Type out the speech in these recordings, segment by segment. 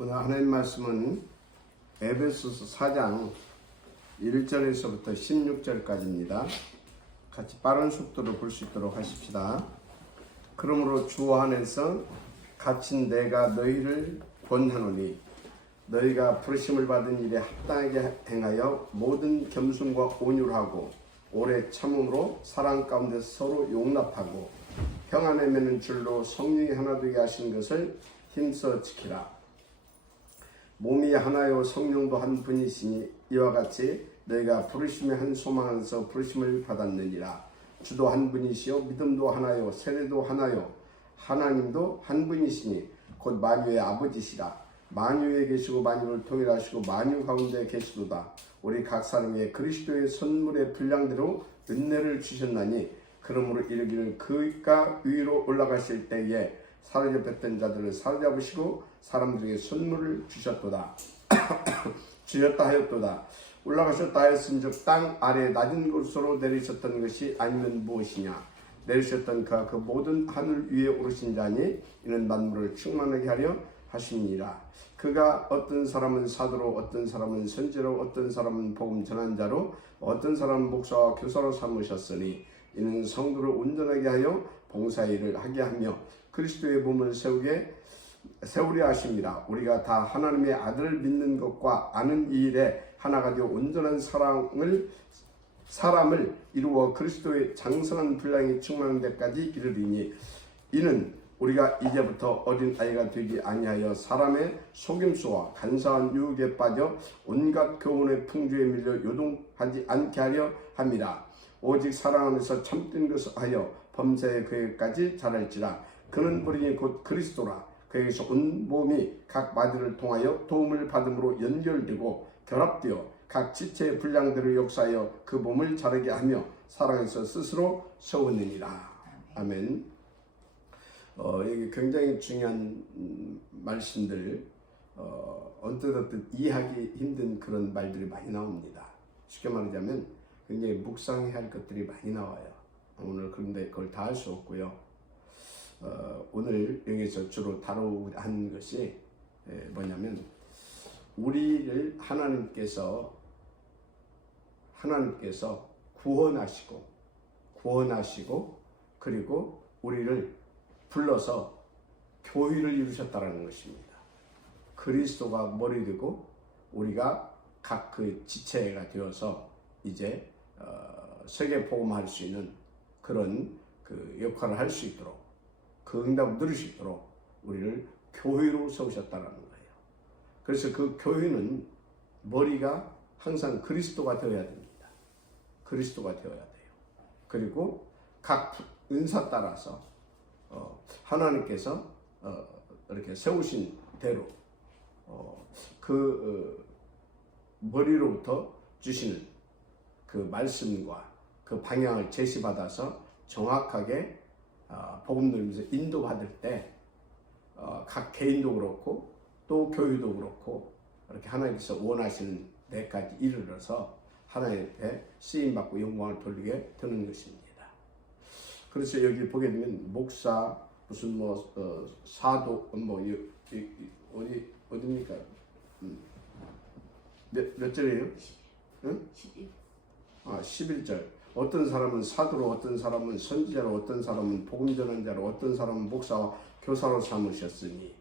오늘 하나님 말씀은 에베소서 4장 1절에서부터 16절까지입니다. 같이 빠른 속도로 볼 수 있도록 하십시다. 그러므로 주 안에서 갇힌 내가 너희를 권하노니 너희가 부르심을 받은 일에 합당하게 행하여 모든 겸손과 온유를 하고 오래 참음으로 사랑 가운데 서로 용납하고 평안에 매는 줄로 성령이 하나 되게 하신 것을 힘써 지키라. 몸이 하나요 성령도 한 분이시니 이와 같이 너희가 부르심의 한 소망 안에서 부르심을 받았느니라. 주도 한 분이시요 믿음도 하나요 세례도 하나요 하나님도 한 분이시니 곧 만유의 아버지시라. 만유에 계시고 만유를 통일하시고 만유 가운데 계시도다. 우리 각 사람에게 그리스도의 선물의 분량대로 은혜를 주셨나니 그러므로 이르기를 그가 위로 올라가실 때에 사로잡혔던 자들을 사로잡으시고 사람들에게 선물을 주셨도다. 주셨다 하였도다. 올라가셨다 하였은즉 땅 아래 낮은 곳으로 내리셨던 것이 아니면 무엇이냐. 내리셨던 그가 그 모든 하늘 위에 오르신 자니 이는 만물을 충만하게 하려 하시니라. 그가 어떤 사람은 사도로 어떤 사람은 선지로 어떤 사람은 복음 전한 자로 어떤 사람은 목사와 교사로 삼으셨으니 이는 성도를 온전하게 하여 봉사의 일을 하게 하며 그리스도의 몸을 세우려 하십니다. 우리가 다 하나님의 아들을 믿는 것과 아는 이 일에 하나가 되어 온전한 사람을 이루어 그리스도의 장성한 분량이 충만한 데까지 이르리니 이는 우리가 이제부터 어린 아이가 되기 아니하여 사람의 속임수와 간사한 유혹에 빠져 온갖 교훈의 풍조에 밀려 요동하지 않게 하려 합니다. 오직 사랑 안에서 참된 것을 하여 범사의 그에까지 자랄지라. 그는 어린이 곧 그리스도라. 그에게서 온 몸이 각 마디를 통하여 도움을 받음으로 연결되고 결합되어 각 지체의 분량대로 역사하여 그 몸을 자라게 하며 사랑에서 스스로 세우느니라. 아멘. 이게 굉장히 중요한 말씀들, 언뜻 이해하기 힘든 그런 말들이 많이 나옵니다. 쉽게 말하자면 굉장히 묵상해야 할 것들이 많이 나와요. 오늘 그런데 그걸 다 할 수 없고요. 오늘 여기서 주로 다루고자 하는 것이 뭐냐면 우리를 하나님께서 구원하시고 그리고 우리를 불러서 교회를 이루셨다는 것입니다. 그리스도가 머리 되고 우리가 각 그 지체가 되어서 이제 세계 복음할 수 있는 그런 그 역할을 할 수 있도록 그 응답을 누릴 수 있도록 우리를 교회로 세우셨다는 거예요. 그래서 그 교회는 머리가 항상 그리스도가 되어야 됩니다. 그리스도가 되어야 돼요. 그리고 각 은사 따라서 하나님께서 이렇게 세우신 대로 머리로부터 주시는 그 말씀과 그 방향을 제시받아서 정확하게 복음 누리면서 인도받을 때 각 개인도 그렇고 또 교회도 그렇고 이렇게 하나님께서 원하시는 데까지 이르러서 하나님께 쓰임받고 영광을 돌리게 되는 것입니다. 그래서 여기 보게 되면 목사 무슨 사도 어디입니까? 몇 절이에요? 응? 11절. 어떤 사람은 사도로 어떤 사람은 선지자로 어떤 사람은 복음 전한 자로 어떤 사람은 목사와 교사로 삼으셨으니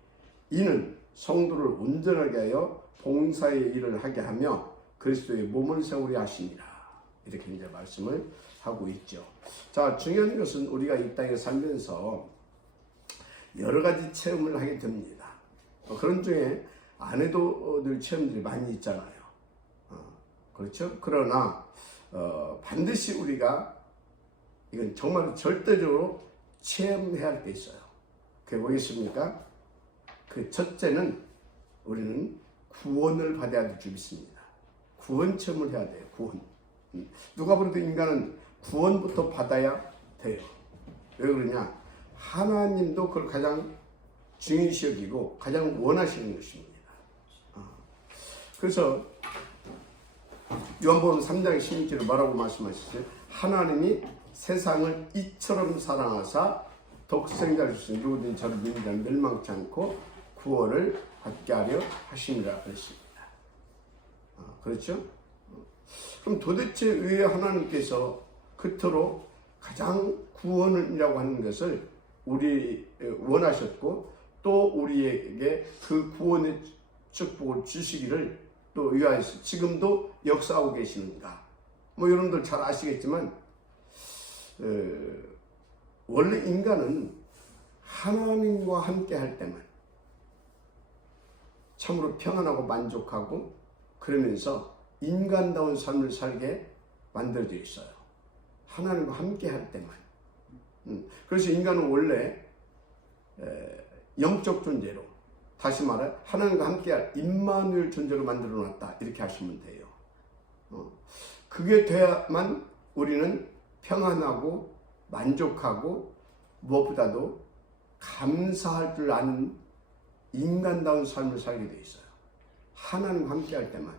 이는 성도를 온전하게 하여 봉사의 일을 하게 하며 그리스도의 몸을 세우려 하시니라. 이렇게 이제 말씀을 하고 있죠. 자, 중요한 것은 우리가 이 땅에 살면서 여러 가지 체험을 하게 됩니다. 그런 중에 안 해도 늘 체험들이 많이 있잖아요. 그렇죠? 그러나 반드시 우리가 이건 정말 절대적으로 체험해야 할 게 있어요. 그게 뭐겠습니까? 그 첫째는 우리는 구원을 받아야 될 줄 믿습니다. 구원 체험을 해야 돼요. 구원. 누가 보래도 인간은 구원부터 받아야 돼요. 왜 그러냐? 하나님도 그걸 가장 중요시 여기고 가장 원하시는 것입니다. 그래서 요한복음 3장 16절에 뭐라고 말씀하시죠? 하나님이 세상을 이처럼 사랑하사 독생자를 주신 누구든지 저를 믿는 자는 멸망치 않고 구원을 받게 하려 하심이라 그랬습니다. 그렇죠? 그럼 도대체 왜 하나님께서 그토록 가장 구원이라고 하는 것을 우리 원하셨고 또 우리에게 그 구원의 축복을 주시기를 또 위하여서 지금도 역사하고 계시는가? 뭐 여러분들 잘 아시겠지만 원래 인간은 하나님과 함께 할 때만 참으로 평안하고 만족하고 그러면서 인간다운 삶을 살게 만들어져 있어요. 하나님과 함께 할 때만. 그래서 인간은 원래 영적 존재로, 다시 말해 하나님과 함께할 임마누엘 존재로 만들어 놨다 이렇게 하시면 돼요. 그게 돼야만 우리는 평안하고 만족하고 무엇보다도 감사할 줄 아는 인간다운 삶을 살게 돼 있어요. 하나님과 함께할 때만.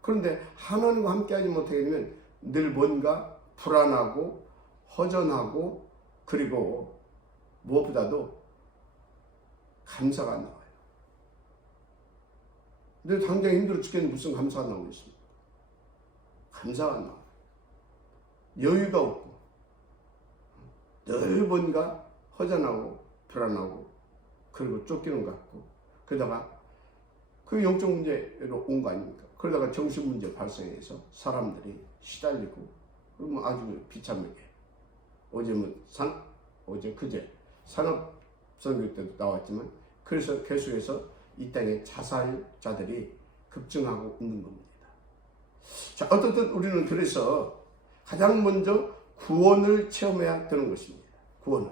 그런데 하나님과 함께하지 못하게 되면 늘 뭔가 불안하고 허전하고 그리고 무엇보다도 감사가 안 나와요. 근데 당장 힘들어 죽겠는데 무슨 감사가 나오고 있습니까? 감사가 안 나와요. 여유가 없고 늘 뭔가 허전하고 불안하고 그리고 쫓기는 것 같고 그러다가 그 영적 문제로 온 거 아닙니까? 그러다가 정신 문제 발생해서 사람들이 시달리고 그러면 아주 비참하게 그제 산업선교 때도 나왔지만 그래서 계속해서 이 땅에 자살자들이 급증하고 있는 겁니다. 자, 어떻든 우리는 그래서 가장 먼저 구원을 체험해야 되는 것입니다. 구원을.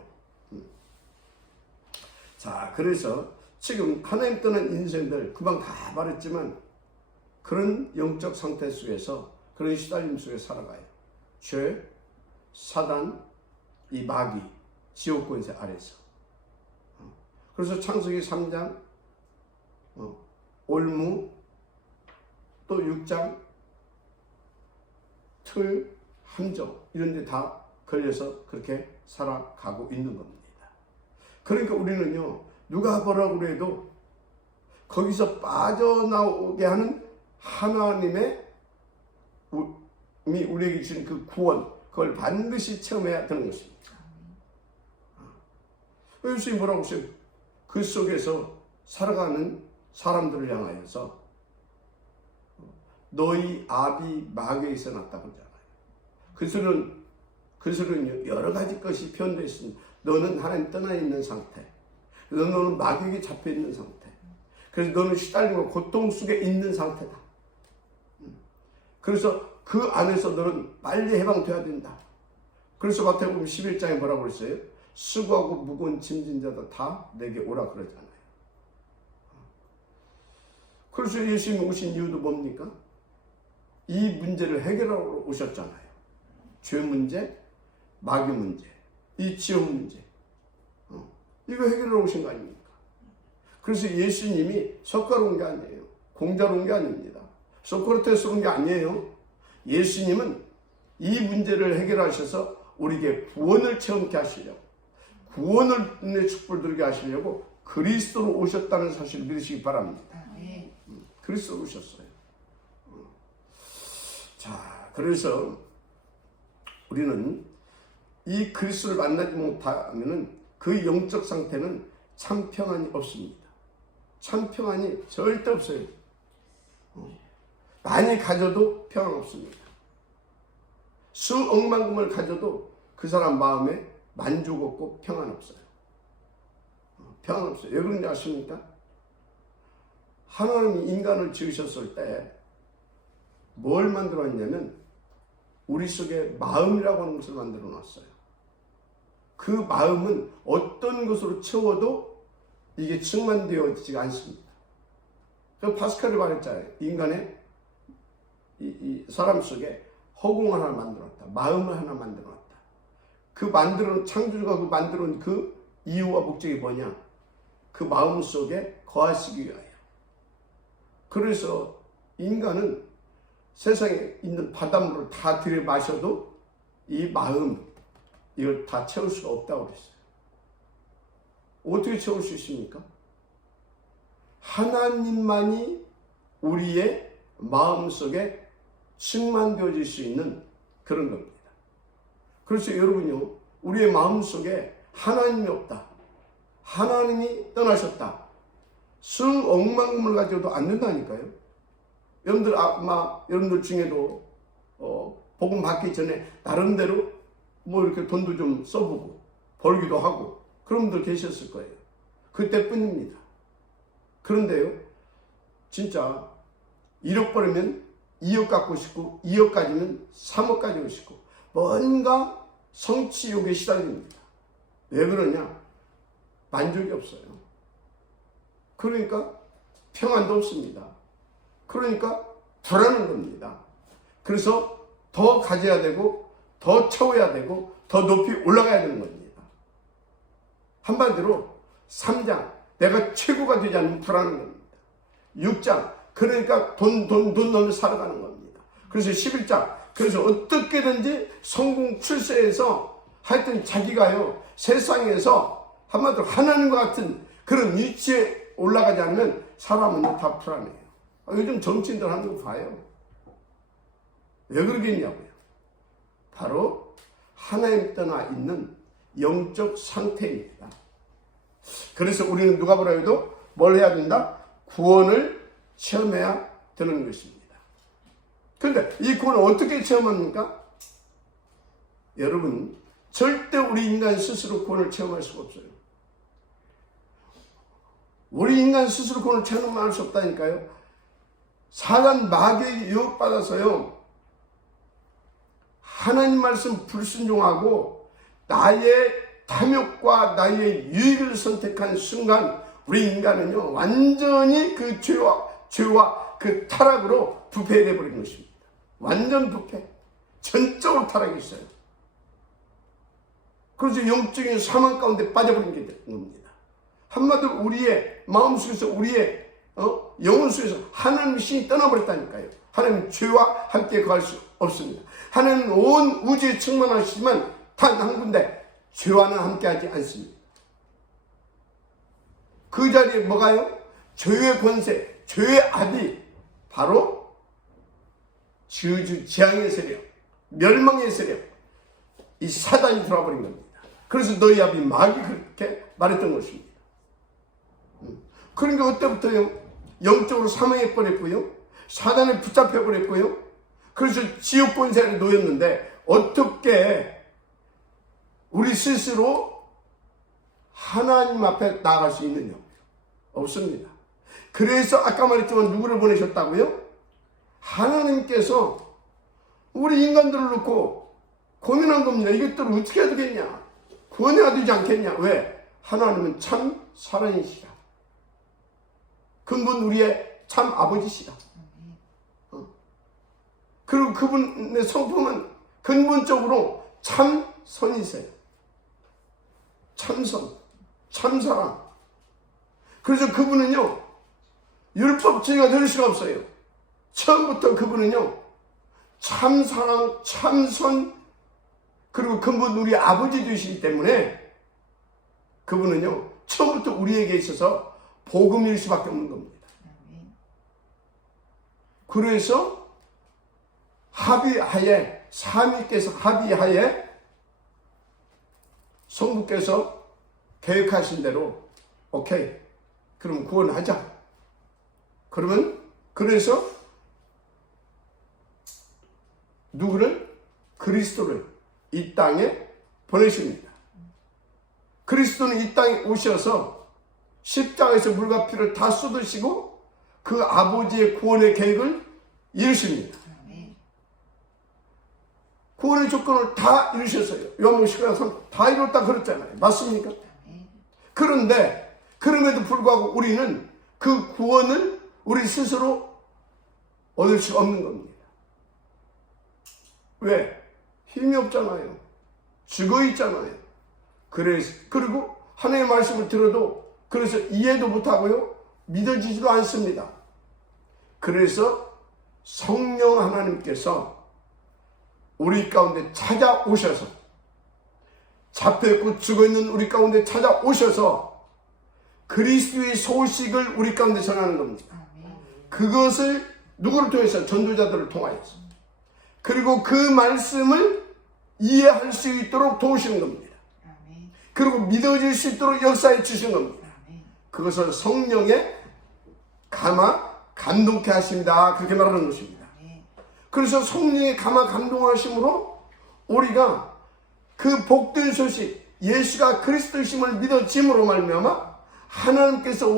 자, 그래서 지금 하나님 떠난 인생들 금방 다 말했지만 그런 영적 상태 속에서 그런 시달림 속에 살아가요. 죄, 사단, 이 마귀, 지옥 권세 아래서. 그래서 창세기 3장, 올무, 또 6장, 틀, 함정 이런 데 다 걸려서 그렇게 살아가고 있는 겁니다. 그러니까 우리는요, 누가 뭐라고 그래도 거기서 빠져나오게 하는 하나님의 우리에게 주신 그 구원, 그걸 반드시 체험해야 되는 것입니다. 예수님이 뭐라고 하세요? 그 속에서 살아가는 사람들을 향하여서 너희 아비 마귀에서 났다고 하잖아요. 그 소리는 여러 가지 것이 표현되어 있습니다. 너는 하나님 떠나 있는 상태. 너는 마귀에게 잡혀 있는 상태. 그래서 너는 시달리고 고통 속에 있는 상태다. 그래서 그 안에서 너는 빨리 해방돼야 된다. 그래서 마태복음 11장에 뭐라고 그랬어요? 수고하고 무거운 짐진 자들 다 내게 오라 그러잖아요. 그래서 예수님이 오신 이유도 뭡니까? 이 문제를 해결하러 오셨잖아요. 죄 문제, 마귀 문제, 이 지옥 문제. 이거 해결하러 오신 거 아닙니까? 그래서 예수님이 석가로 온 게 아니에요. 공자로 온 게 아닙니다. 소크라테스로 온 게 아니에요. 예수님은 이 문제를 해결하셔서 우리에게 구원을 체험케 하시려고, 구원의 축복을 누리게 하시려고 그리스도로 오셨다는 사실을 믿으시기 바랍니다. 그리스도로 오셨어요. 자, 그래서 우리는 이 그리스도를 만나지 못하면 그 영적 상태는 참 평안이 없습니다. 참 평안이 절대 없어요. 많이 가져도 평안 없습니다. 수억만금을 가져도 그 사람 마음에 만족 없고 평안 없어요. 평안 없어요. 왜 그런지 아십니까? 하나님이 인간을 지으셨을 때 뭘 만들었냐면 우리 속에 마음이라고 하는 것을 만들어 놨어요. 그 마음은 어떤 것으로 채워도 이게 충만되어지지가 않습니다. 그 파스칼이 말했잖아요. 인간의 이 사람 속에 허공을 하나 만들었다. 마음을 하나 만들어놨다. 그 만들어 창조주가 그 만들어온 그 이유와 목적이 뭐냐? 그 마음 속에 거하시기 위하여. 그래서 인간은 세상에 있는 바닷물을 다 들여 마셔도 이 마음 이걸 다 채울 수가 없다고 그랬어요. 어떻게 채울 수 있습니까? 하나님만이 우리의 마음속에 충만되어질 수 있는 그런 겁니다. 그래서 여러분요, 우리의 마음속에 하나님이 없다, 하나님이 떠나셨다, 수억만금을 가져도 안 된다니까요. 여러분들 아마 여러분들 중에도 복음 받기 전에 나름대로 뭐 이렇게 돈도 좀 써보고 벌기도 하고 그런 분들 계셨을 거예요. 그때뿐입니다. 그런데요, 진짜 1억 벌면 2억 갖고 싶고 2억 가지면 3억 가지고 싶고 뭔가 성취욕에 시달립니다. 왜 그러냐? 만족이 없어요. 그러니까 평안도 없습니다. 그러니까 불안한 겁니다. 그래서 더 가져야 되고 더 채워야 되고 더 높이 올라가야 되는 겁니다. 한마디로 3장, 내가 최고가 되지 않으면 불안한 겁니다. 6장, 그러니까 돈 넣으며 살아가는 겁니다. 그래서 11장, 그래서 어떻게든지 성공 출세해서 하여튼 자기가요, 세상에서 한마디로 하나님과 같은 그런 위치에 올라가지 않으면 사람은 다 불안해요. 요즘 정치인들 하는 거 봐요. 왜 그러겠냐고요. 바로 하나님 떠나 있는 영적 상태입니다. 그래서 우리는 누가 뭐라 해도 뭘 해야 된다? 구원을 체험해야 되는 것입니다. 그런데 이 구원을 어떻게 체험합니까? 여러분, 절대 우리 인간 스스로 구원을 체험할 수가 없어요. 우리 인간 스스로 구원을 체험할 수 없다니까요. 사단 마귀에게 유혹받아서요, 하나님 말씀 불순종하고 나의 탐욕과 나의 유익을 선택한 순간 우리 인간은요, 완전히 그 죄와 그 타락으로 부패해 버린 것입니다. 완전 부패, 전적으로 타락했어요. 그래서 영적인 사망 가운데 빠져버린 게 된 겁니다. 한마디로 우리의 마음속에서, 우리의 영혼 속에서 하나님 신이 떠나버렸다니까요. 하나님 죄와 함께 거할 수 없습니다. 하나님은 온 우주에 충만하시지만 단 한 군데 죄와는 함께하지 않습니다. 그 자리에 뭐가요? 죄의 권세, 죄의 압이 바로 저주 재앙의 세력, 멸망의 세력, 이 사단이 들어와버린 겁니다. 그래서 너희 아비 마귀 그렇게 말했던 것입니다. 그러니까 그때부터요, 영적으로 사망해 버렸고요, 사단에 붙잡혀 버렸고요, 그래서 지옥 권세에 놓였는데 어떻게 우리 스스로 하나님 앞에 나아갈 수 있느냐? 없습니다. 그래서 아까 말했지만 누구를 보내셨다고요? 하나님께서 우리 인간들을 놓고 고민한 겁니다. 이것들을 어떻게 해야 되겠냐? 구원해야 되지 않겠냐? 왜? 하나님은 참 사랑이시다. 그분 우리의 참 아버지시다. 그리고 그분의 성품은 근본적으로 참선이세요. 참선, 참사랑. 그래서 그분은요, 율법주의가 될 수가 없어요. 처음부터 그분은요, 참사랑, 참선, 그리고 근본 우리 아버지 되시기 때문에 그분은요, 처음부터 우리에게 있어서 복음일 수밖에 없는 겁니다. 그래서 합의하에, 삼위께서 합의하에 성부께서 계획하신 대로 오케이, 그럼 구원하자. 그러면 그래서 누구를? 그리스도를 이 땅에 보내십니다. 그리스도는 이 땅에 오셔서 십자가에서 물과 피를 다 쏟으시고 그 아버지의 구원의 계획을 이루십니다. 구원의 조건을 다 이루셨어요. 요한복음 19장 다 이뤘다 그랬잖아요. 맞습니까? 그런데 그럼에도 불구하고 우리는 그 구원을 우리 스스로 얻을 수 없는 겁니다. 왜? 힘이 없잖아요. 죽어 있잖아요. 그리고 하나님의 말씀을 들어도 그래서 이해도 못하고요, 믿어지지도 않습니다. 그래서 성령 하나님께서 우리 가운데 찾아오셔서, 잡혀있고 죽어있는 우리 가운데 찾아오셔서 그리스도의 소식을 우리 가운데 전하는 겁니다. 그것을 누구를 통해서? 전도자들을 통하여서. 그리고 그 말씀을 이해할 수 있도록 도우시는 겁니다. 그리고 믿어질 수 있도록 역사해 주시는 겁니다. 그것을 성령의 감동케 하십니다. 그렇게 말하는 것입니다. 그래서 성령의 감동하심으로 우리가 그 복된 소식, 예수가 그리스도이심을 믿어짐으로 말미암아 하나님께서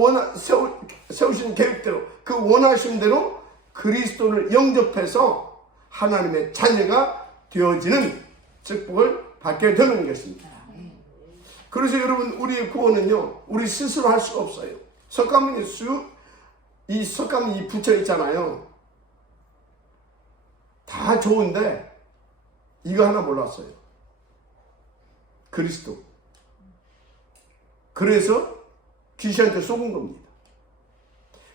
세우신 계획대로, 그 원하신 대로 그리스도를 영접해서 하나님의 자녀가 되어지는 축복을 받게 되는 것입니다. 그래서 여러분, 우리의 구원은요, 우리 스스로 할 수가 없어요. 이 석가모니 붙여 있잖아요. 다 좋은데 이거 하나 몰랐어요. 그리스도. 그래서 귀신한테 속은 겁니다.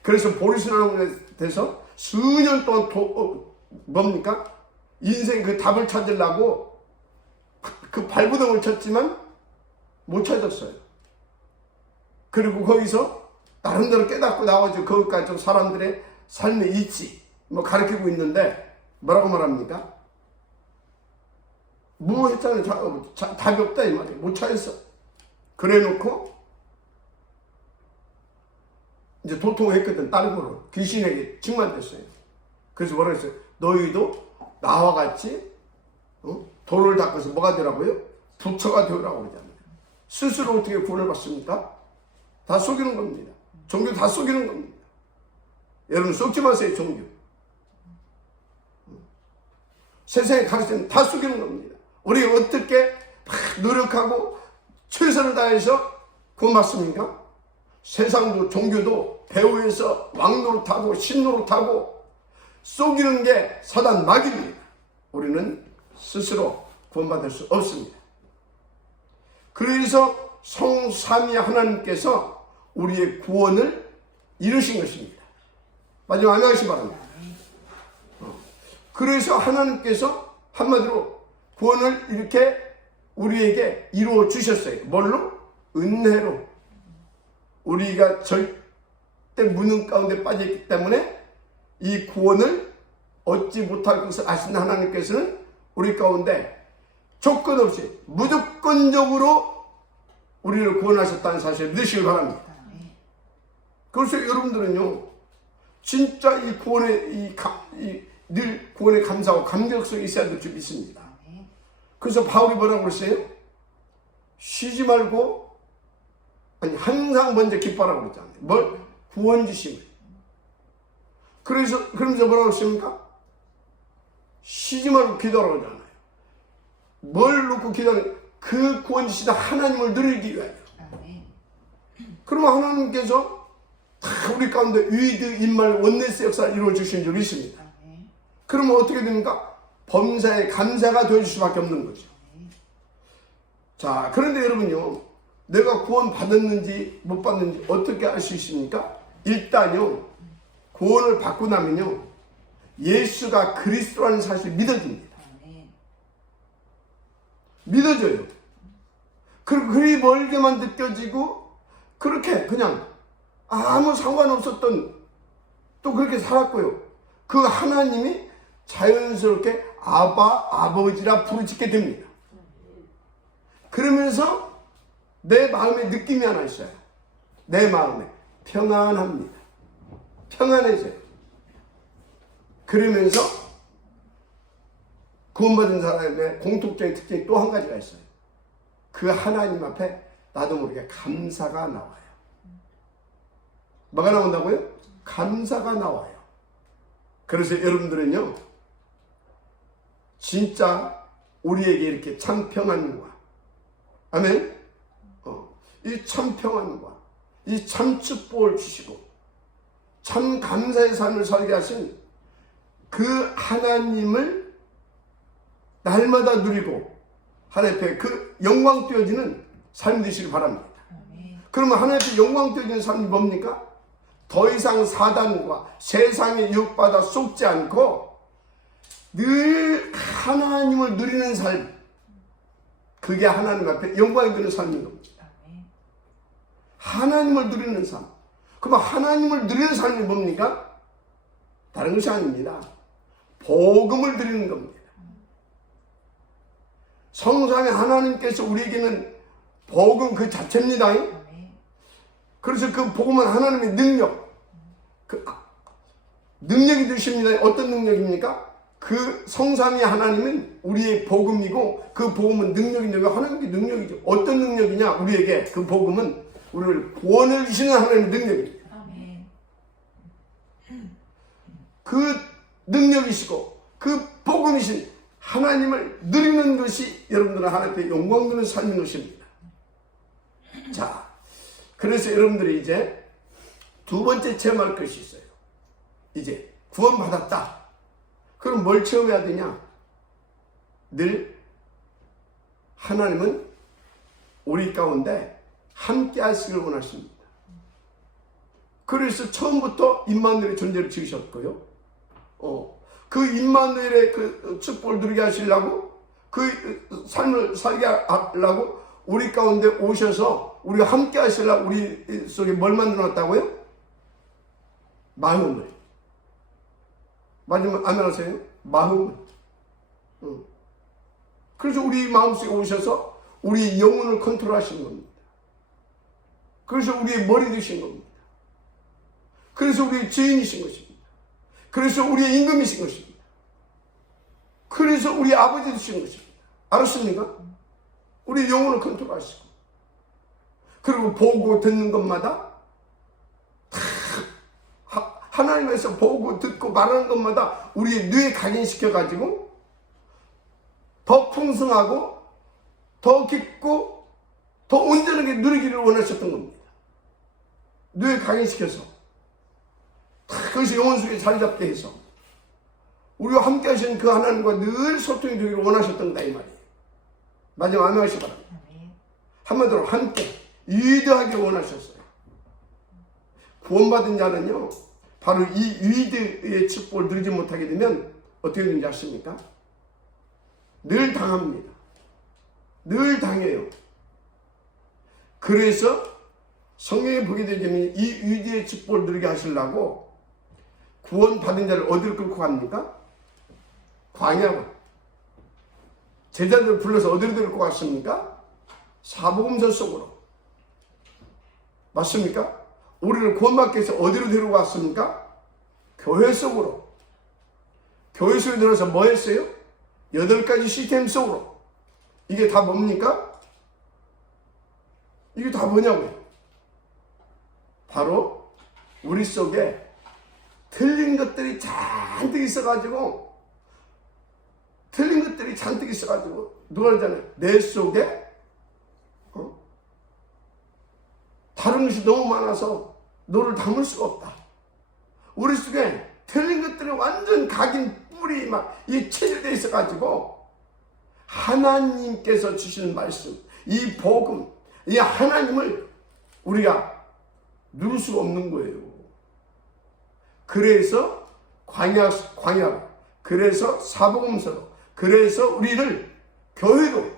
그래서 보리스나무에 대해서 수년 동안 뭡니까? 인생 그 답을 찾으려고 그 발부동을 쳤지만 못 찾았어요. 그리고 거기서 나름대로 깨닫고 나와서 거기까지 좀 사람들의 삶의 이치 가르치고 있는데 뭐라고 말합니까? 뭐 했잖아요. 답이 없다 이 말이에요. 못 찾았어. 그래 놓고 이제 도통했거든. 다른 거로 귀신에게 직만됐어요. 그래서 뭐라 했어요? 너희도 나와 같이 돌을 닦아서 뭐가 되라고요? 부처가 되라고 그러잖아요. 스스로 어떻게 구원을 받습니까? 다 속이는 겁니다. 종교 다 속이는 겁니다. 여러분 속지 마세요. 종교. 세상에 가르치는 다 속이는 겁니다. 우리가 어떻게 노력하고 최선을 다해서 구원 받습니까? 세상도 종교도 배후에서 왕노릇하고 신노릇하고 속이는 게 사단 마귀입니다. 우리는 스스로 구원받을 수 없습니다. 그래서 성삼위 하나님께서 우리의 구원을 이루신 것입니다. 마지막 아멘 하시기 바랍니다. 그래서 하나님께서 한마디로 구원을 이렇게 우리에게 이루어 주셨어요. 뭘로? 은혜로. 우리가 절대 무능 가운데 빠져있기 때문에 이 구원을 얻지 못할 것을 아시는 하나님께서는 우리 가운데 조건 없이 무조건적으로 우리를 구원하셨다는 사실을 믿으시기 바랍니다. 그래서 여러분들은요, 진짜 이 구원에 늘 구원에 감사하고 감격성이 있어야 될 줄 믿습니다. 그래서 바울이 뭐라고 그랬어요? 쉬지 말고, 항상 먼저 기뻐하라고 그랬잖아요. 뭘? 구원주심을. 그러면서 뭐라고 했습니까? 쉬지 말고 기도하라고 그러잖아요. 뭘 놓고 기도하는? 그 구원주시는 하나님을 누리기 위하여. 그러면 하나님께서 다 우리 가운데 위드, 인말, 원네스 역사를 이루어 주신 줄 믿습니다. 그러면 어떻게 됩니까? 범사에 감사가 되어줄 수밖에 없는 거죠. 자, 그런데 여러분요, 내가 구원 받았는지 못 받는지 어떻게 알 수 있습니까? 일단요, 구원을 받고 나면요, 예수가 그리스도라는 사실이 믿어집니다. 믿어져요. 그리 멀게만 느껴지고 그렇게 그냥 아무 상관없었던, 또 그렇게 살았고요. 그 하나님이 자연스럽게 아버지라 부르짖게 됩니다. 그러면서 내 마음에 느낌이 하나 있어요. 내 마음에 평안합니다. 평안해져요. 그러면서 구원받은 사람의 공통적인 특징이 또 한 가지가 있어요. 그 하나님 앞에 나도 모르게 감사가 나와요. 뭐가 나온다고요? 감사가 나와요. 그래서 여러분들은요, 진짜 우리에게 이렇게 참 평안과, 아멘? 이 참 평안과 이 참 축복을 주시고 참 감사의 삶을 살게 하신 그 하나님을 날마다 누리고 하나님 앞에 그 영광 띄어지는 삶이 되시길 바랍니다. 그러면 하나님 앞에 영광 띄어지는 삶이 뭡니까? 더 이상 사단과 세상에 유혹받아 속지 않고 늘 하나님을 누리는 삶, 그게 하나님 앞에 영광이 되는 삶인 겁니다. 하나님을 누리는 삶. 그럼 하나님을 누리는 삶이 뭡니까? 다른 것이 아닙니다. 복음을 누리는 겁니다. 성삼위 하나님께서 우리에게는 복음 그 자체입니다. 그래서 그 복음은 하나님의 능력, 능력이 되십니다. 어떤 능력입니까? 그 성삼위 하나님은 우리의 복음이고 그 복음은 능력인데 왜 하나님의 능력이죠? 어떤 능력이냐? 우리에게 그 복음은 우리를 구원을 주시는 하나님의 능력입니다. 그 능력이시고 그 복음이신 하나님을 누리는 것이 여러분들은 하나님께 영광 드리는 삶인 것입니다. 자, 그래서 여러분들이 이제 두 번째 체험할 것이 있어요. 이제 구원받았다. 그럼 뭘 체험해야 되냐? 늘 하나님은 우리 가운데 함께 하시길 원하십니다. 그래서 처음부터 임마누엘의 존재를 지으셨고요. 그 임마누엘의 그 축복을 누리게 하시려고 그 삶을 살게 하려고 우리 가운데 오셔서 우리가 함께 하시려고 우리 속에 뭘 만들어 놨다고요? 마음을. 마지막 아멘 하세요. 마음을. 그래서 우리 마음속에 오셔서 우리 영혼을 컨트롤하시는 겁니다. 그래서 우리의 머리 되신 겁니다. 그래서 우리의 주인이신 것입니다. 그래서 우리의 임금이신 것입니다. 그래서 우리 아버지 되신 것입니다. 알았습니까? 우리 영혼을 컨트롤하시고 그리고 보고 듣는 것마다 다 하나님에서 보고 듣고 말하는 것마다 우리의 뇌에 각인시켜가지고 더 풍성하고 더 깊고 더 온전하게 누리기를 원하셨던 겁니다. 뇌에 각인시켜서 그것이 영혼 속에 자리 잡게 해서 우리와 함께 하신 그 하나님과 늘 소통이 되기를 원하셨던 거다 이 말이에요. 마지막 아멘 하시기 바랍니다. 한마디로 함께 위대하게 원하셨어요. 구원받은 자는요 바로 이 위대의 축복을 누리지 못하게 되면 어떻게 되는지 아십니까? 늘 당합니다. 늘 당해요. 그래서 성경에 보게 되면 이 위대의 축복을 누리게 하시려고 구원받은 자를 어디로 끌고 갑니까? 광야로. 제자들을 불러서 어디로 데리고 갔습니까? 사복음서 속으로. 맞습니까? 우리를 구원받기 위해서 어디로 데리고 갔습니까? 교회 속으로. 교회 속에 들어서 뭐 했어요? 8가지 시스템 속으로. 이게 다 뭡니까? 이게 다 뭐냐고요? 바로 우리 속에 틀린 것들이 잔뜩 있어가지고 누가 그러잖아요. 내 속에 다른 것이 너무 많아서 너를 담을 수가 없다. 우리 속에 틀린 것들이 완전 각인 뿔이 막 이 체질되어 있어가지고 하나님께서 주시는 말씀, 이 복음, 이 하나님을 우리가 누릴 수가 없는 거예요. 그래서 광야로, 그래서 사복음서로, 그래서 우리를 교회로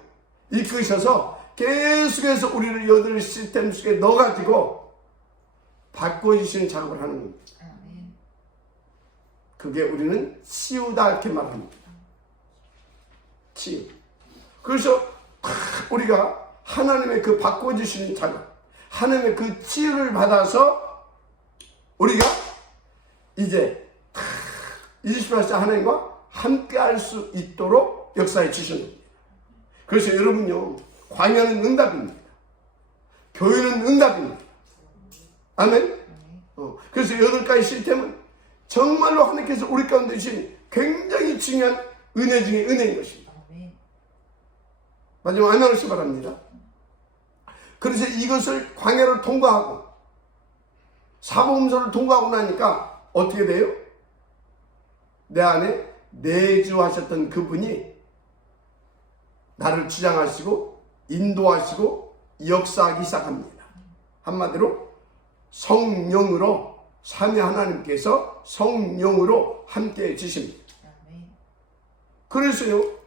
이끄셔서 계속해서 우리를 8 시스템 속에 넣어가지고 바꿔주시는 작업을 하는 겁니다. 그게 우리는 치유다 이렇게 말합니다. 치유. 그래서 우리가 하나님의 그 바꿔주시는 작업, 하나님의 그 치유를 받아서 우리가 이제 24시간 하나님과 함께 할 수 있도록 역사해 주시는 겁니다. 그래서 여러분요, 광야는 응답입니다. 교회는 응답입니다. 아멘? 그래서 8가지 시스템은 정말로 하나님께서 우리 가운데 주신 굉장히 중요한 은혜 중에 은혜인 것입니다. 마지막 아멘 하시기 바랍니다. 그래서 이것을 광야를 통과하고 사복음서를 통과하고 나니까 어떻게 돼요? 내 안에 내주하셨던 그분이 나를 주장하시고 인도하시고 역사하기 시작합니다. 한마디로 성령으로 삼위 하나님께서 성령으로 함께해 주십니다. 그래서요,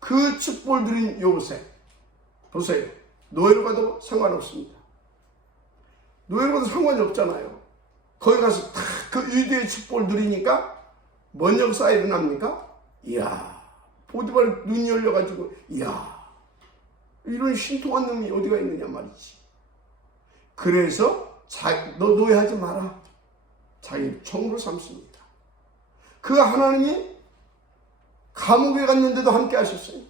그 축복을 누린 요셉 보세요. 노예로 가도 상관없습니다. 노예로도 상관이 없잖아요. 거기 가서 다 그 유대의 축복을 누리니까 뭔 역사가 일어납니까? 이야, 보디발 눈이 열려가지고, 이야, 이런 신통한 놈이 어디가 있느냐 말이지. 그래서 너 노예하지 마라. 자기 총으로 삼습니다. 그 하나님이 감옥에 갔는데도 함께 하셨어요.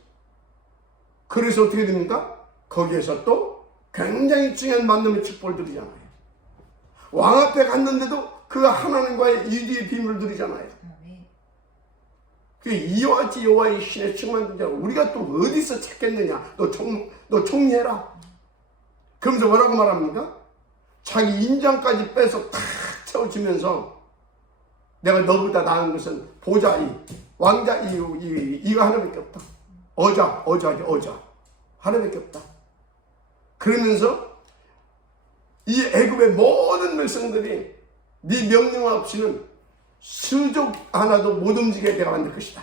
그래서 어떻게 됩니까? 거기에서 또 굉장히 중요한 만남의 축복을 드리잖아요. 왕 앞에 갔는데도 그 하나님과의 유대의 비밀을 드리잖아요. 그 이와 같이 여호와의 신에 충만되자 우리가 또 어디서 찾겠느냐? 너 총리해라. 그러면서 뭐라고 말합니까? 자기 인장까지 빼서 탁 채워주면서 내가 너보다 나은 것은 보좌 왕자 이거 하나밖에 없다. 어자 하나밖에 없다. 그러면서 이 애굽의 모든 백성들이 네 명령 없이는 수족 하나도 못 움직이게 내가 만들 것이다.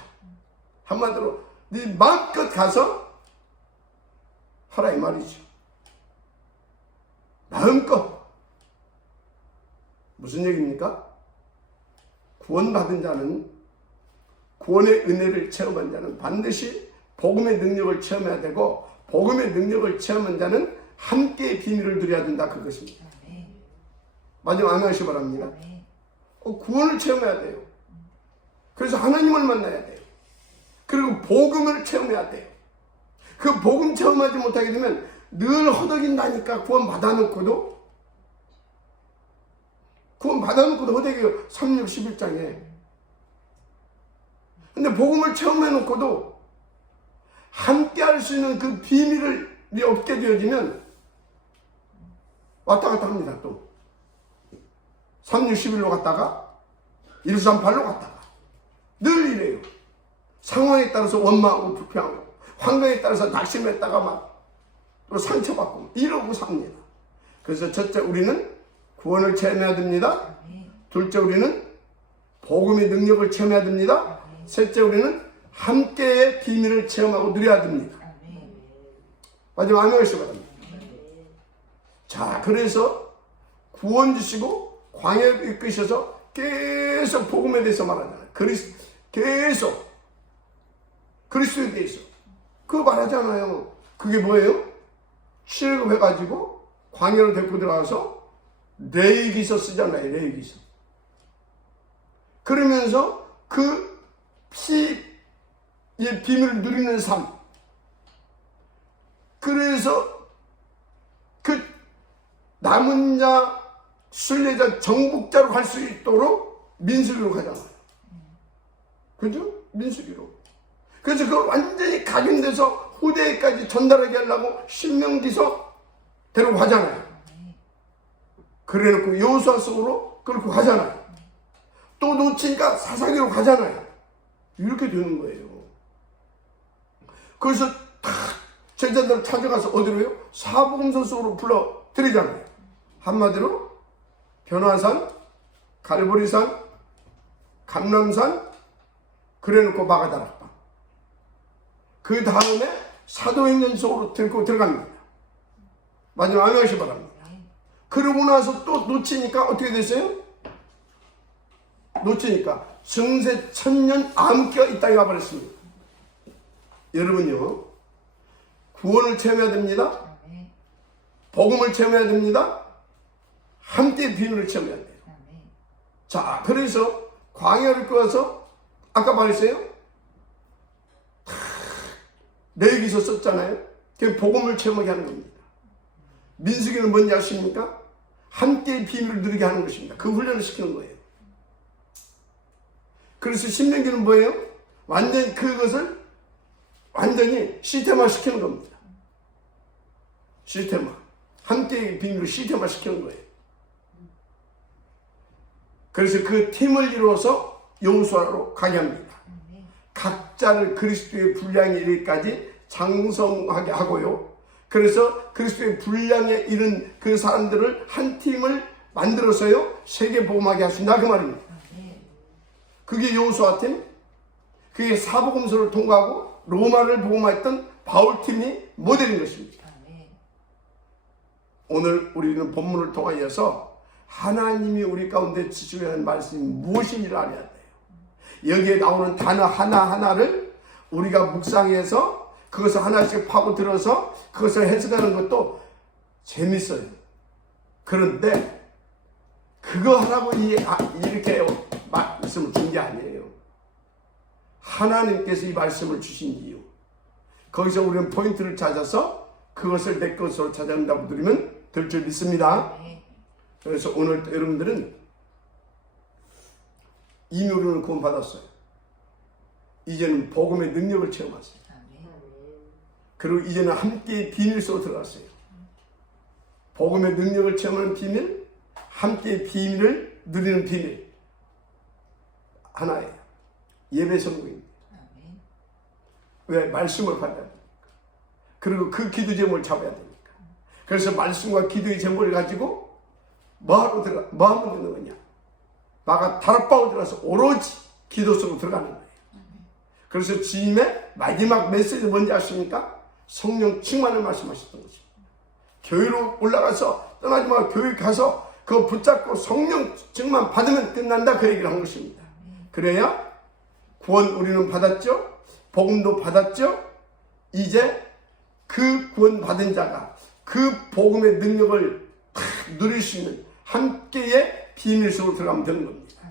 한마디로 네 마음껏 가서 하라 이 말이죠. 마음껏. 무슨 얘기입니까? 구원받은 자는, 구원의 은혜를 체험한 자는 반드시 복음의 능력을 체험해야 되고, 복음의 능력을 체험한 자는 함께 비밀을 누려야 된다, 그것입니다. 마지막 아멘 하시기 바랍니다. 구원을 체험해야 돼요. 그래서 하나님을 만나야 돼요. 그리고 복음을 체험해야 돼요. 그 복음 체험하지 못하게 되면 늘 허덕인다니까. 구원 받아놓고도 허덕이에요. 3, 6, 11장에. 근데 복음을 체험해놓고도 함께 할 수 있는 그 비밀이 없게 되어지면 왔다 갔다 합니다. 또 3, 6, 11로 갔다가 1, 3, 8로 갔다가 늘 이래요. 상황에 따라서 원망하고 불평하고 환경에 따라서 낙심했다가 막 또 상처받고 이러고 삽니다. 그래서 첫째, 우리는 구원을 체험해야 됩니다. 둘째, 우리는 복음의 능력을 체험해야 됩니다. 셋째, 우리는 함께의 비밀을 체험하고 누려야 됩니다. 마지막 아멘 하시기 바랍니다. 자, 그래서 구원 주시고 광야를 이끄셔서 계속 복음에 대해서 말하잖아요. 계속 그리스도에 대해서 그거 말하잖아요. 그게 뭐예요? 출애굽해가지고 광야로 데리고 들어가서 레위기서 쓰잖아요. 레위기서. 그러면서 그 피의 비밀을 누리는 삶. 그래서 그 남은 자, 순례자, 정복자로 갈 수 있도록 민수기로 가잖아요. 그죠? 민수기로. 그래서 그걸 완전히 각인돼서 후대에까지 전달하게 하려고 신명기서 데리고 가잖아요. 그래놓고 여호수아 속으로 그렇게 가잖아요. 또 놓치니까 사사기로 가잖아요. 이렇게 되는 거예요. 그래서 다 제자들 찾아가서 어디로요? 사복음서 속으로 불러드리잖아요. 한마디로 변화산, 갈보리산, 감람산, 그래놓고 마가다락방. 그 다음에 사도행전 속으로 들고 들어갑니다. 마지막 아멘 하시기 바랍니다. 그러고 나서 또 놓치니까 어떻게 됐어요? 놓치니까 증세 천년 암기가 이 땅에 와버렸습니다. 여러분요, 구원을 체험해야 됩니다. 복음을 체험해야 됩니다. 함께 비밀을 체험해야 돼요. 자, 그래서 광야를 끌어서 아까 말했어요. 레위기서 썼잖아요. 그게 복음을 체험하게 하는 겁니다. 민수기는 뭔지 아십니까? 함께 비밀을 누리게 하는 것입니다. 그 훈련을 시키는 거예요. 그래서 신명기는 뭐예요? 완전히 그것을 완전히 시스템화 시키는 겁니다. 시스템화. 함께 비밀을 시스템화 시키는 거예요. 그래서 그 팀을 이루어서 여호수아로 가게 합니다. 각자를 그리스도의 분량에 이르기까지 장성하게 하고요. 그래서 그리스도의 분량에 이른 그 사람들을 한 팀을 만들어서요, 세계 복음하게 하신다, 그 말입니다. 그게 여호수아 팀, 그게 사복음서를 통과하고 로마를 복음했던 바울 팀이 모델인 것입니다. 오늘 우리는 본문을 통하여서 하나님이 우리 가운데 주시려는 하는 말씀이 무엇인지를 알아야 돼요. 여기에 나오는 단어 하나하나를 우리가 묵상해서 그것을 하나씩 파고들어서 그것을 해석하는 것도 재밌어요. 그런데 그거 하라고 이렇게 말씀을 준 게 아니에요. 하나님께서 이 말씀을 주신 이유, 거기서 우리는 포인트를 찾아서 그것을 내 것으로 찾아낸다고 드리면 될 줄 믿습니다. 그래서 오늘 여러분들은 이미 우리는 구원받았어요. 이제는 복음의 능력을 체험하세요. 그리고 이제는 함께 비밀 속으로 들어갔어요. 복음의 능력을 체험하는 비밀, 함께 비밀을 누리는 비밀 하나예요. 예배 성공입니다. 왜? 말씀을 받아야 됩니까? 그리고 그 기도 제목을 잡아야 됩니까? 그래서 말씀과 기도의 제목을 가지고 뭐하면 되는 거냐? 나가 다락방을 들어가서 오로지 기도 속으로 들어가는 거예요. 그래서 주님의 마지막 메시지 뭔지 아십니까? 성령 충만을 말씀하셨던 거죠. 교회로 올라가서 떠나지 말고 교회 가서 그거 붙잡고 성령 충만 받으면 끝난다, 그 얘기를 한 것입니다. 그래야 구원 우리는 받았죠. 복음도 받았죠. 이제 그 구원 받은 자가 그 복음의 능력을 다 누릴 수 있는 함께의 비밀 속으로 들어가면 되는 겁니다.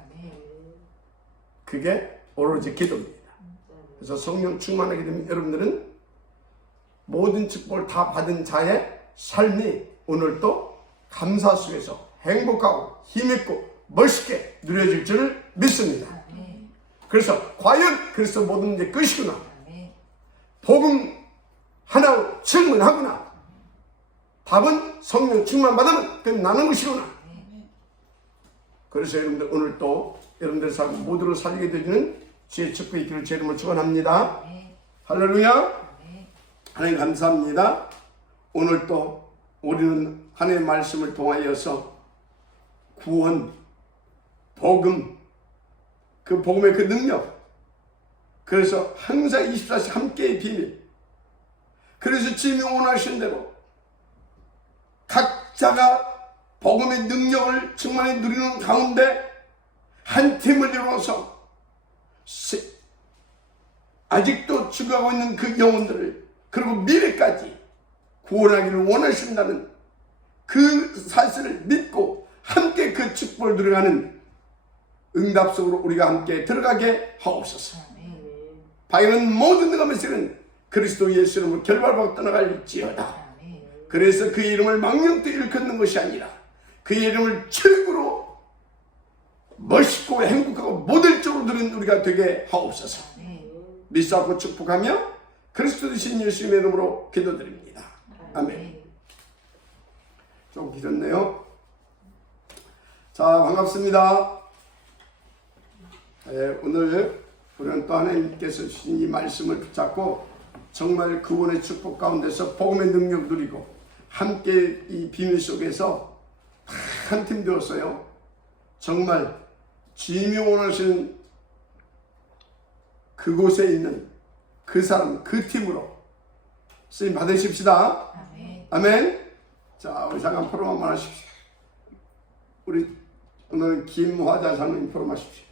그게 오로지 기도입니다. 그래서 성령 충만하게 되면 여러분들은 모든 축복을 다 받은 자의 삶이 오늘도 감사 속에서 행복하고 힘있고 멋있게 누려질 줄 믿습니다. 그래서 과연 그래서 모든 게 끝이구나, 복음 하나로 충분하구나, 답은 성령 충만 받으면 끝나는 것이구나. 그래서 여러분들 오늘 또 여러분들 삶 모두를 살리게 되는 주의 축복이 있기를 제 이름으로 축원합니다. 할렐루야. 하나님 감사합니다. 오늘 또 우리는 하나님의 말씀을 통하여서 구원, 복음, 그 복음의 그 능력, 그래서 항상 24시간 함께의 비밀, 그래서 주님이 원하시는 대로 각자가 복음의 능력을 충만히 누리는 가운데 한 팀을 이루어서 아직도 죽어가고 있는 그 영혼들을, 그리고 미래까지 구원하기를 원하신다는 그 사실을 믿고 함께 그 축복을 누려가는 응답 속으로 우리가 함께 들어가게 하옵소서. 바위는 모든 것은 그리스도 예수 이름으로 결발받고 떠나갈지어다. 그래서 그의 이름을 망령되이 일컫는 것이 아니라 그의 이름을 최고로 멋있고 행복하고 모델적으로 누린 우리가 되게 하옵소서. 믿사옵고 축복하며 그리스도 되신 예수님의 이름으로 기도드립니다. 아멘. 좀 길었네요. 자, 반갑습니다. 오늘 우리는 또 하나님께서 주신 이 말씀을 붙잡고 정말 그분의 축복 가운데서 복음의 능력 누리고 함께 이 비밀 속에서 한 팀 되었어요. 정말 주님이 원하시는 그곳에 있는 그 사람, 그 팀으로 쓰임 받으십시다. 아멘. 아멘. 자, 우리 잠깐 프로만 하십시오. 우리 오늘 김화자 장로님 프로 하십시오.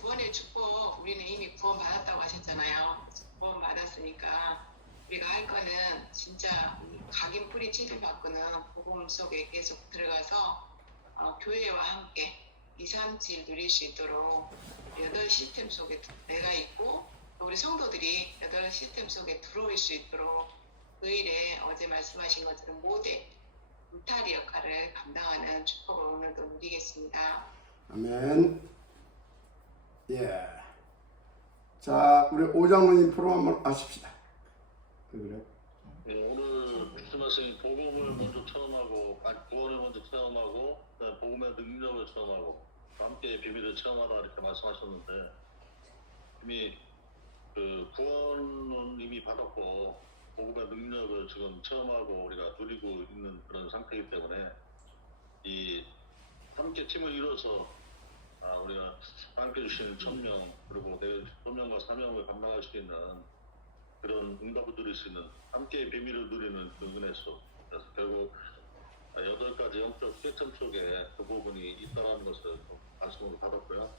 구원의 축복, 우리는 이미 구원 받았다고 하셨잖아요. 구원 받았으니까 우리가 할 거는 진짜 각인 뿌리 치료 받고는 복음 속에 계속 들어가서 교회와 함께 2, 3, 7 누릴 수 있도록 8 시스템 속에 내가 있고 우리 성도들이 8 시스템 속에 들어올 수 있도록 그 일에 어제 말씀하신 것처럼 모델, 울타리 역할을 감당하는 축복을 오늘도 누리겠습니다. 아멘. 예. 자, 우리 오장로님 프로 한번 하십시다. 그래? 네, 오늘 말씀하신 복음을 먼저 체험하고, 구원을 먼저 체험하고, 복음의 능력을 체험하고, 함께 비밀을 체험하라 이렇게 말씀하셨는데, 이미 그 구원은 이미 받았고, 복음의 능력을 지금 체험하고 우리가 누리고 있는 그런 상태이기 때문에, 이 함께 팀을 이뤄서 우리가 함께 주신 천명, 그리고 내 소명과 사명을 감당할 수 있는 그런 응답을 누릴 수 있는 함께의 비밀을 누리는 그 은혜수. 그래서 결국 8가지 영적 시스템 속에 그 부분이 있다는 것을 말씀으로 받았고요.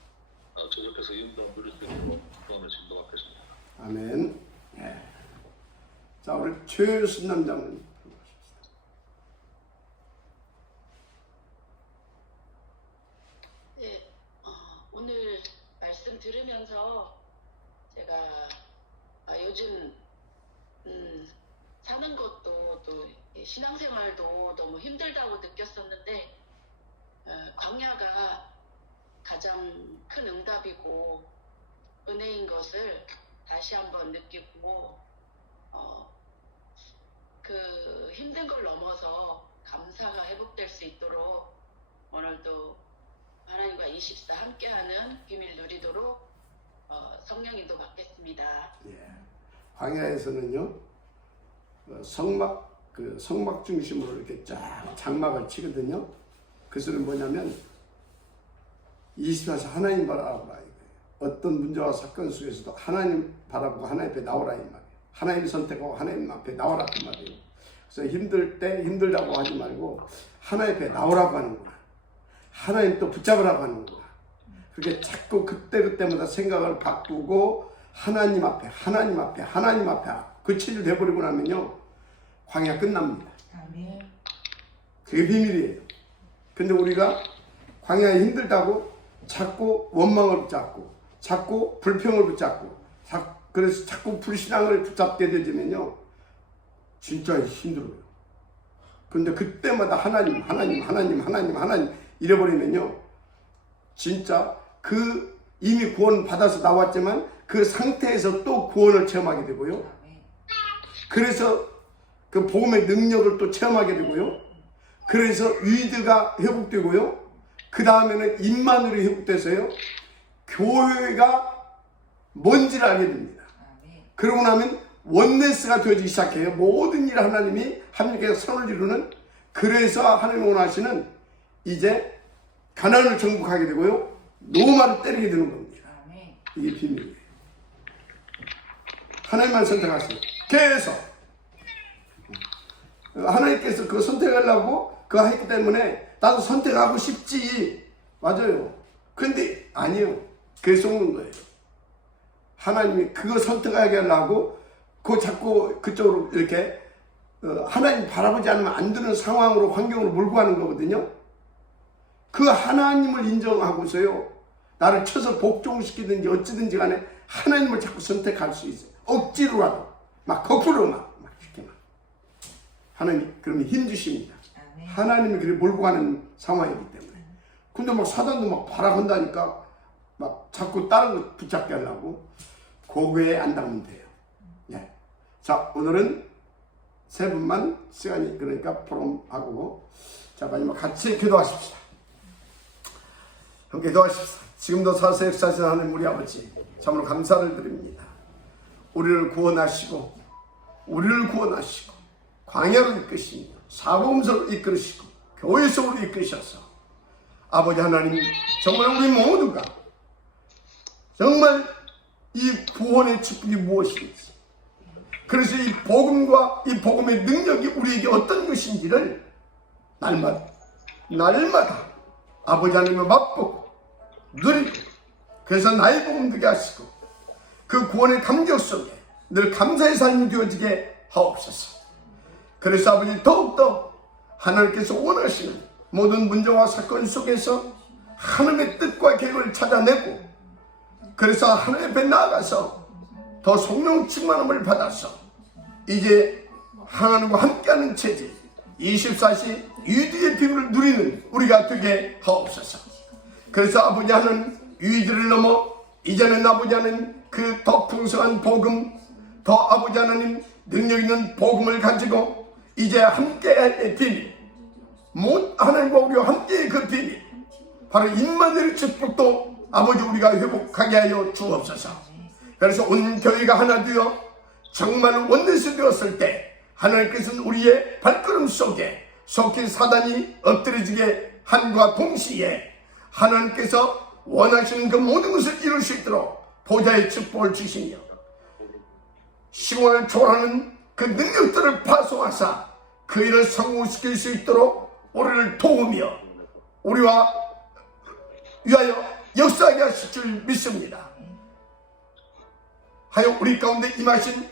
저절께서 이 응답을 누릴 수 있도록 기도하는 신도 받겠습니다. 아멘. 네. 자, 우리 최순남 장로님. 네, 오늘 말씀 들으면서 제가 요즘 사는 것도 또 신앙생활도 너무 힘들다고 느꼈었는데 광야가 가장 큰 응답이고 은혜인 것을 다시 한번 느끼고 그 힘든 걸 넘어서 감사가 회복될 수 있도록 오늘도 하나님과 24 함께하는 비밀 누리도록 성령님도 받겠습니다. 예. 광야에서는요, 성막 중심으로 이렇게 쫙 장막을 치거든요. 그 소리는 뭐냐면 24시 하나님 바라보라 이거예요. 어떤 문제와 사건 속에서도 하나님 바라보고 하나님 앞에 나오라 이 말이에요. 하나님 선택하고 하나님 앞에 나오라 그 말이에요. 그래서 힘들 때 힘들다고 하지 말고 하나님 앞에 나오라고 하는구나. 하나님 또 붙잡으라고 하는구나. 그렇게 자꾸 그때마다 생각을 바꾸고 하나님 앞에 그 체질 돼버리고 나면요, 광야 끝납니다. 아멘. 그게 비밀이에요. 근데 우리가 광야에 힘들다고 자꾸 원망을 붙잡고 자꾸 불평을 붙잡고 그래서 자꾸 불신앙을 붙잡게 되면요, 진짜 힘들어요. 근데 그때마다 하나님 이래버리면요, 진짜 그 이미 구원 받아서 나왔지만 그 상태에서 또 구원을 체험하게 되고요. 그래서 그 복음의 능력을 또 체험하게 되고요. 그래서 위드가 회복되고요. 그 다음에는 임마누엘이 회복돼서요, 교회가 뭔지를 알게 됩니다. 그러고 나면 원네스가 되어지기 시작해요. 모든 일을 하나님이 하나님께서 선을 이루는, 그래서 하나님 원하시는 이제 가나안을 정복하게 되고요, 로마를 때리게 되는 겁니다. 이게 비밀이에요. 하나님만 선택하세요. 계속 하나님께서 그거 선택하려고 그거 했기 때문에 나도 선택하고 싶지. 맞아요. 근데 아니에요. 그게 속는 거예요. 하나님이 그거 선택하게 하려고 그거 자꾸 그쪽으로 이렇게 하나님 바라보지 않으면 안 되는 상황으로, 환경으로 몰고 가는 거거든요. 그 하나님을 인정하고서요, 나를 쳐서 복종시키든지 어찌든지 간에 하나님을 자꾸 선택할 수 있어요. 억지로라도 막 거꾸로 막 이렇게 막 하나님 그러면 힘주십니다. 하나님이 그렇게 몰고 가는 상황이기 때문에. 근데 막 사단도 막 바라본다니까 막 자꾸 다른 거 붙잡게 하려고. 고거에 안 닿으면 돼요. 예. 자, 오늘은 세 분만 시간이 그러니까 포럼하고, 자, 마지막 같이 기도하십시다. 함께 기도하십시다. 지금도 살아서 역사하시는 하나님 우리 아버지, 참으로 감사를 드립니다. 우리를 구원하시고 광야로 이끄시며 사복음서로 이끌으시고 교회 속으로 이끄셔서 아버지 하나님, 정말 우리 모두가 정말 이 구원의 직분이 무엇인지, 그래서 이 복음과 이 복음의 능력이 우리에게 어떤 것인지를 날마다 아버지 하나님을 맛보고 누리고, 그래서 나의 복음 되게 하시고 그 구원의 감격 속에 늘 감사의 삶이 되어지게 하옵소서. 그래서 아버지, 더욱더 하나님께서 원하시는 모든 문제와 사건 속에서 하나님의 뜻과 계획을 찾아내고, 그래서 하나님 앞에 나아가서 더 성령 충만함을 받아서 이제 하나님과 함께하는 체질, 24시 유대의 비밀을 누리는 우리가 되게 하옵소서. 그래서 아버지 하는 유대를 넘어 이제는 아버지 하는 그 더 풍성한 복음, 더 아버지 하나님 능력 있는 복음을 가지고 이제 함께할 비밀, 하나님과 우리와 함께의 그 비밀, 바로 임마누엘의 축복도 아버지 우리가 회복하게 하여 주옵소서. 그래서 온 교회가 하나 되어 정말 원내스 되었을 때 하나님께서는 우리의 발걸음 속에 속히 사단이 엎드려지게 함과 동시에 하나님께서 원하시는 그 모든 것을 이룰 수 있도록 보좌의 축복을 주시며 시공을 초월하는 그 능력들을 파송하사 그 일을 성공시킬 수 있도록 우리를 도우며 우리와 위하여 역사하게 하실 줄 믿습니다. 하여 우리 가운데 임하신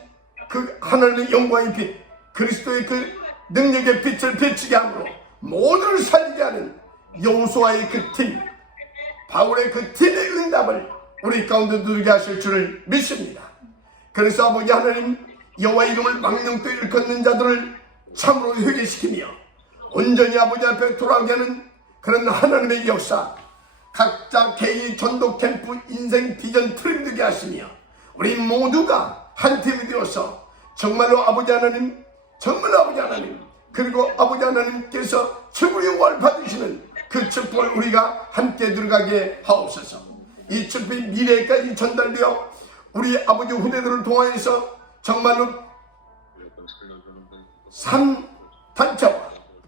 그 하나님의 영광의 빛, 그리스도의 그 능력의 빛을 비치게 함으로 모두를 살리게 하는 여호수아의 그 팀, 바울의 그 팀의 응답을 우리 가운데 누리게 하실 줄을 믿습니다. 그래서 아버지 하나님, 여호와 이름을 망령되이 일컫는 자들을 참으로 회개시키며 온전히 아버지 앞에 돌아오게 하는 그런 하나님의 역사, 각자 개인이 전도 캠프 인생 비전 트림 되게 하시며 우리 모두가 한 팀이 되어서 정말로 아버지 하나님, 정말로 아버지 하나님, 그리고 아버지 하나님께서 최고의 영광을 받으시는 그 축복을 우리가 함께 들어가게 하옵소서. 이 축복이 미래까지 전달되어 우리 아버지 후대들을 통하여서 정말로 3단체와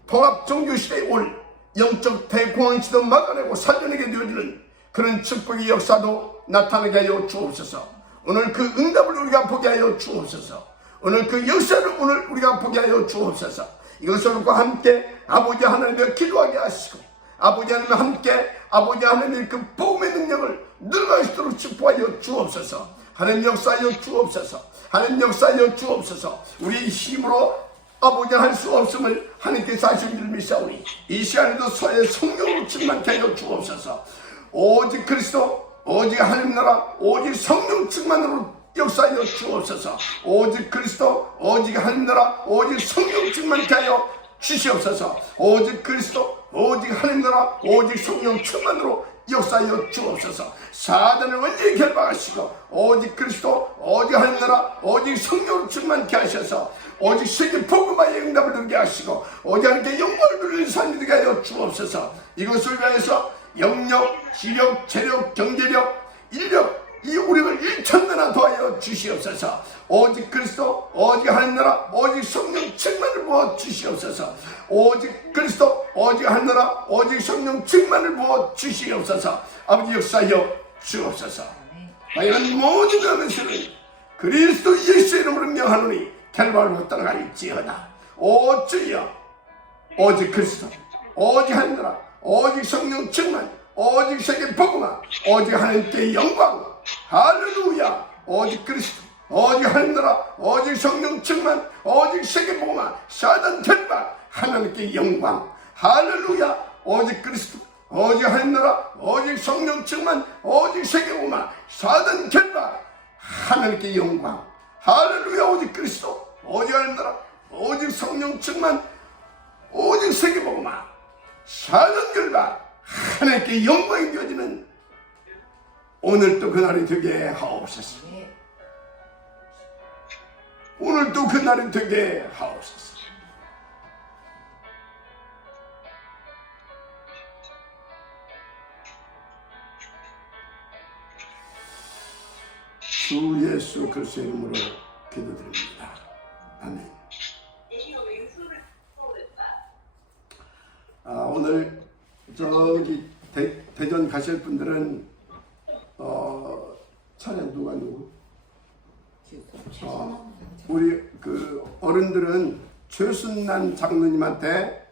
통합종교시대에 올 영적 대공황시도 막아내고 살려내게 되어지는 그런 축복의 역사도 나타나게 하여 주옵소서. 오늘 그 응답을 우리가 보게 하여 주옵소서. 오늘 그 역사를 오늘 우리가 보게 하여 주옵소서. 이것과 함께 아버지 하나님을 기도하게 하시고 아버지 하나님과 함께 아버지 하나님의 그 복음의 능력을 누릴 수 있도록 축복하여 주옵소서. 하나님 역사하여 주옵소서. 하나님 역사하여 주옵소서. 우리 힘으로 아버지 할 수 없음을 하나님께서 하신 줄 믿사오니 이 시간에도 서의 성령으로 충만케 하여 주옵소서. 오직 그리스도, 오직 하나님 나라, 오직 성령 충만으로 역사하여 주옵소서. 오직 그리스도, 오직 하나님 나라, 오직 성령 충만케 하여 주시옵소서. 오직 그리스도, 오직 하나님 나라, 오직 성령 충만으로 역사하여 주옵소서. 사단을 완전히 결박하시고 오직 그리스도, 오직 하나님 나라, 오직 성령으로 충만케 하셔서 오직 세계 복음화의 응답을 누리게 하시고 오직 하나님께 영광을 누리는 삶이 되게 하여 주옵소서. 이것을 위하여서 영력, 지력, 체력, 경제력, 인력 이 우리를 일천배나 더하여 주시옵소서. 오직 그리스도, 오직 하나님 나라, 오직 성령 충만을 부어 주시옵소서. 오직 그리스도, 오직 하나님 나라, 오직 성령 충만을 부어 주시옵소서. 아버지 역사하여 주옵소서. 하여간 모든 것을 그리스도 예수의 이름으로 명하노니 결말로 떠나갈지어다. 오 주여, 오직 그리스도, 오직 하나님 나라, 오직 성령 충만, 오직 세계 복음화, 오직 하나님께 영광. 할렐루야. 오직 그리스도, 오직 하나님 나라, 오직 성령 충만, 오직 세계 복음화, 사단 결박, 하나님께 영광. 할렐루야. 오직 그리스도, 오직 하나님 나라, 오직 성령 충만, 오직 세계 복음화, 사단 결박, 하나님께 영광. 할렐루야. 오직 그리스도, 오직 하나님 나라, 오직 성령 충만, 오직 세계 복음화, 사단 결박, 하나님께 영광이 되어지는 오늘도 그날이 되게 하옵소서. 오늘도 그날이 되게 하옵소서. 주 예수 그리스도의 이름으로 기도드립니다. 아멘. 오늘 저기 대전 가실 분들은 차량 누구? 우리 그 어른들은 최순난 장로님한테